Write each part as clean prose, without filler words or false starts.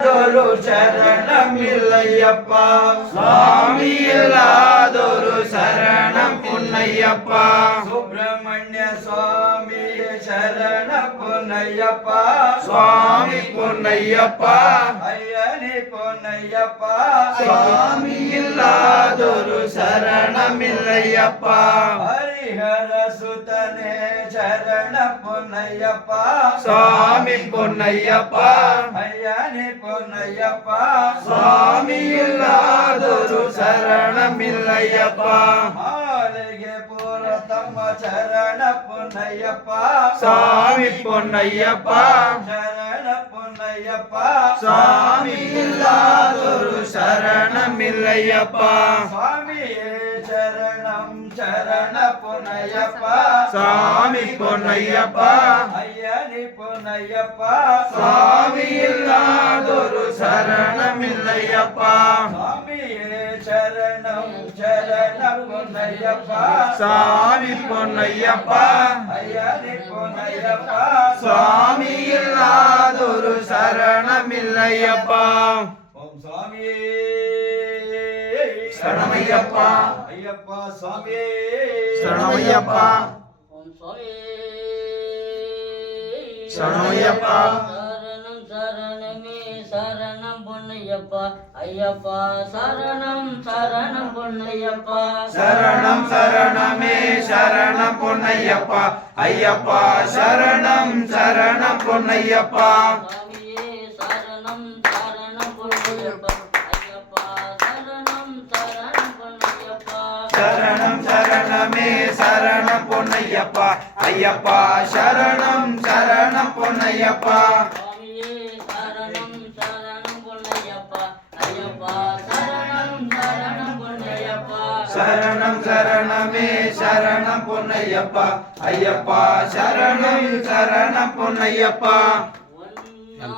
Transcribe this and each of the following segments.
ஒரு சரணமில்லையப்பா சுவாமி இல்லாதொரு சரணம் பொன்னையப்பா சுப்பிரமணிய சுவாமி சரண பொன்னையப்பா சுவாமி பொன்னையப்பா ஐயனி பொன்னையப்பா சுவாமி இல்லாதொரு சரணமில்லையப்பா ஹரிஹர சுதனே சரண பொன்னையப்பா சுவாமி பொன்னையப்பா ஐயனி பொன்னையப்பா சுவாமி இல்லாதொரு சரணமில்லையப்பா மாளிகை புறத்தம்ம சரண பொன்னையப்பா சுவாமி பொன்னையப்பா சரண பொன்னையப்பா சுவாமி இல்லாதொரு சரணமில்லையப்பா சுவாமியே சரணம் சரண பொன்னையப்பா சுவாமி பொன்னையப்பா ஐயனி பொன்னையப்பா சுவாமி இல்லாதொரு சரணமில்லையப்பா சுவாமியே சரணம் சரண பொன்னையப்பா சுவாமி பொன்னையப்பா ஐயனி பொன்னையப்பா சுவாமி இல்லாதொரு சரணமில்லையப்பா ஓம் சுவாமியே சரணமையப்பா ஐயப்பா சுவாமியே சரணமையப்பா ஓம் சுவாமியே சரணமையப்பா சரணம் சரணமே சரணம் பொன்னையப்பா ஐயப்பா சரணம் சரணம் பொன்னையப்பா சரணம் சரணமே சரணம் பொன்னையப்பா ஐயப்பா சரணம் சரணம் பொன்னையப்பா சுவாமியே சரணம் சரணம் பொன்னையப்பா ஐயப்பா சரணம் சரணம் பொன்னையப்பா சரணம் சரணமே சரணம் பொன்னையப்பா ஐயப்பா சரணம் சரணம் பொன்னையப்பா சுவாமியே சரணம் சரணம் பொன்னையப்பா ஐயப்பா சரணம் சரணம் பொன்னையப்பா சரணம் சரணமே சரணம் பொன்னையப்பா ஐயப்பா சரணம் சரணம் பொன்னையப்பா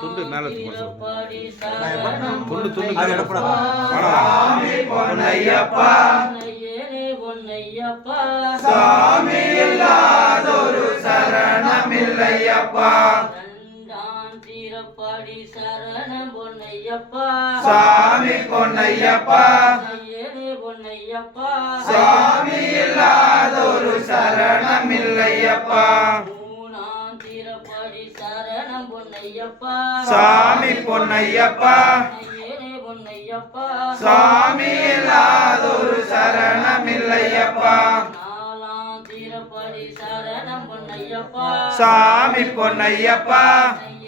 துண்டு மேல திருப்படி சரணம் துண்டு மேல எடுப்படா சுவாமி பொன்னையப்பா ஏனே பொன்னையப்பா சுவாமி இல்லாதொரு சரணமில்லையப்பா இரண்டாம் திருப்படி சரணம் பொன்னையப்பா சுவாமி பொன்னையப்பா ஏனே பொன்னையப்பா சுவாமி இல்லாதொரு சரணமில்லையப்பா மூணாம் திருப்படி சரணம் பொன்னையப்பா சுவாமி பொன்னையப்பா ஏனே பொன்னையப்பா சுவாமி இல்லாதொரு சரணமில்லையப்பா நாலாம் திருப்படி சரணம் பொன்னையப்பா சுவாமி பொன்னையப்பா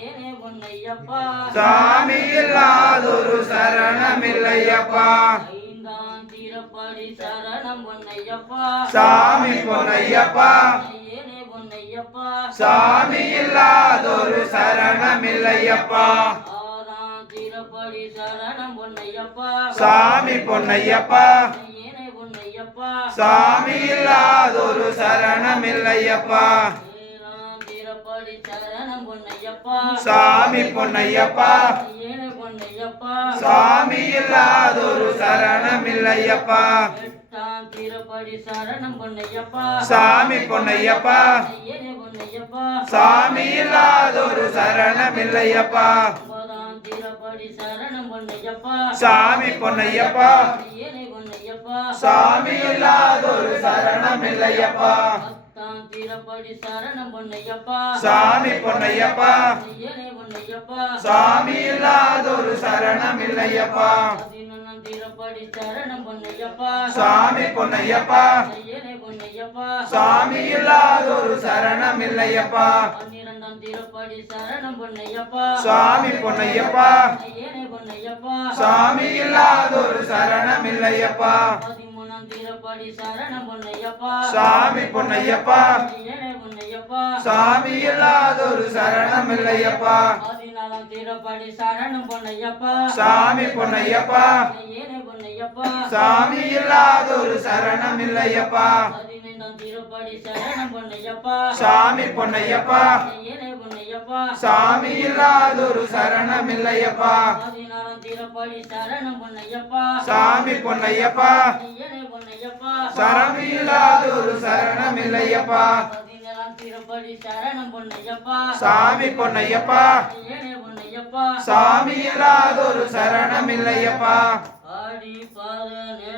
ஏனே பொன்னையப்பா சுவாமி இல்லாதொரு சரணமில்லையப்பா ஐந்தாம் திருப்படி சரணம் பொன்னையப்பா சுவாமி பொன்னையப்பா ஏனே பொன்னையப்பா சுவாமி இல்லாதொரு சரணமில்லையப்பா ஆறாம் திருப்படி சரணம் பொன்னையப்பா சுவாமி பொன்னையப்பா ஏனே பொன்னையப்பா சுவாமி இல்லாதொரு சரணமில்லையப்பா ஏழாம் திருப்படி சரணம் பொன்னையப்பா சுவாமி பொன்னையப்பா ஏனே பொன்னையப்பா சுவாமி இல்லாதொரு சரணமில்லையப்பா எட்டாம் திருப்படி சரணம் பொன்னையப்பா சுவாமி பொன்னையப்பா ஏனே பொன்னையப்பா சுவாமி இல்லாதொரு சரணமில்லையப்பா ஒன்பதாம் திருப்படி சரணம் பொன்னையப்பா சுவாமி பொன்னையப்பா ஏனே பொன்னையப்பா சுவாமி இல்லாதொரு சரணமில்லையப்பா பத்தாம் திருப்படி சரணம் பொன்னையப்பா சுவாமி பொன்னையப்பா ஏனே பொன்னையப்பா சுவாமி இல்லாதொரு சரணமில்லையப்பா பதினொன்னாம் திருப்படி சரணம் பொன்னையப்பா சுவாமி பொன்னையப்பா ஏனே பொன்னையப்பா சுவாமி இல்லாதொரு சரணமில்லையப்பா பன்னிரெண்டாம் திருப்படி சரணம் பொன்னையப்பா சுவாமி பொன்னையப்பா ஏனே பொன்னையப்பா சுவாமி இல்லாதொரு சரணமில்லையப்பா பதிமூணாம் திருப்படி சரணம் பொன்னையப்பா சுவாமி பொன்னையப்பா ஏனே பொன்னையப்பா சுவாமி இல்லாதொரு சரணமில்லையப்பா பதினாலாம் திருப்படி சரணம் பொன்னையப்பா சுவாமி பொன்னையப்பா ஏனே பொன்னையப்பா சுவாமி இல்லாதொரு சரணமில்லையப்பா பதினைந்தாம் திருப்படி சரணம் பொன்னையப்பா சுவாமி பொன்னையப்பா ஏனே பொன்னையப்பா பொன்னையப்பா சாமி இல்லாதொரு சரணம் இல்லையப்பா 14 திருப்படி சரணம் பொன்னையப்பா சாமி பொன்னையப்பா ஐயனே பொன்னையப்பா சாமி இல்லாதொரு சரணம் இல்லையப்பா 17 திருப்படி சரணம் பொன்னையப்பா சாமி பொன்னையப்பா ஐயனே பொன்னையப்பா சாமி இல்லாதொரு சரணம் இல்லையப்பா ஆடி 18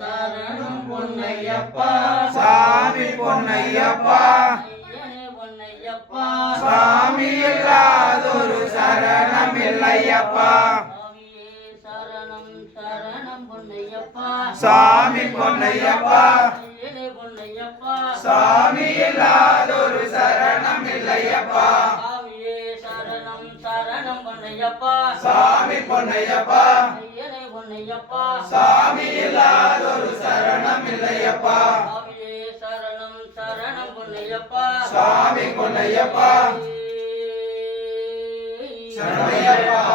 சரணம் பொன்னையப்பா சாமி பொன்னையப்பா ஐயனே பொன்னையப்பா சாமி இல்லாதொரு சரணம் இல்லையப்பா சாமியே சரணம் சரணம் பொன்னையப்பா சாமி பொன்னையப்பா ஐயனே பொன்னையப்பா சாமி இல்லாதொரு சரணம் இல்லையப்பா சாமியே சரணம் சரணம் பொன்னையப்பா சாமி பொன்னையப்பா ஐயனே பொன்னையப்பா சாமி இல்லாதொரு சரணம் இல்லையப்பா சாமியே சரணம் சரணம் பொன்னையப்பா சாமி பொன்னையப்பா சரணமையப்பா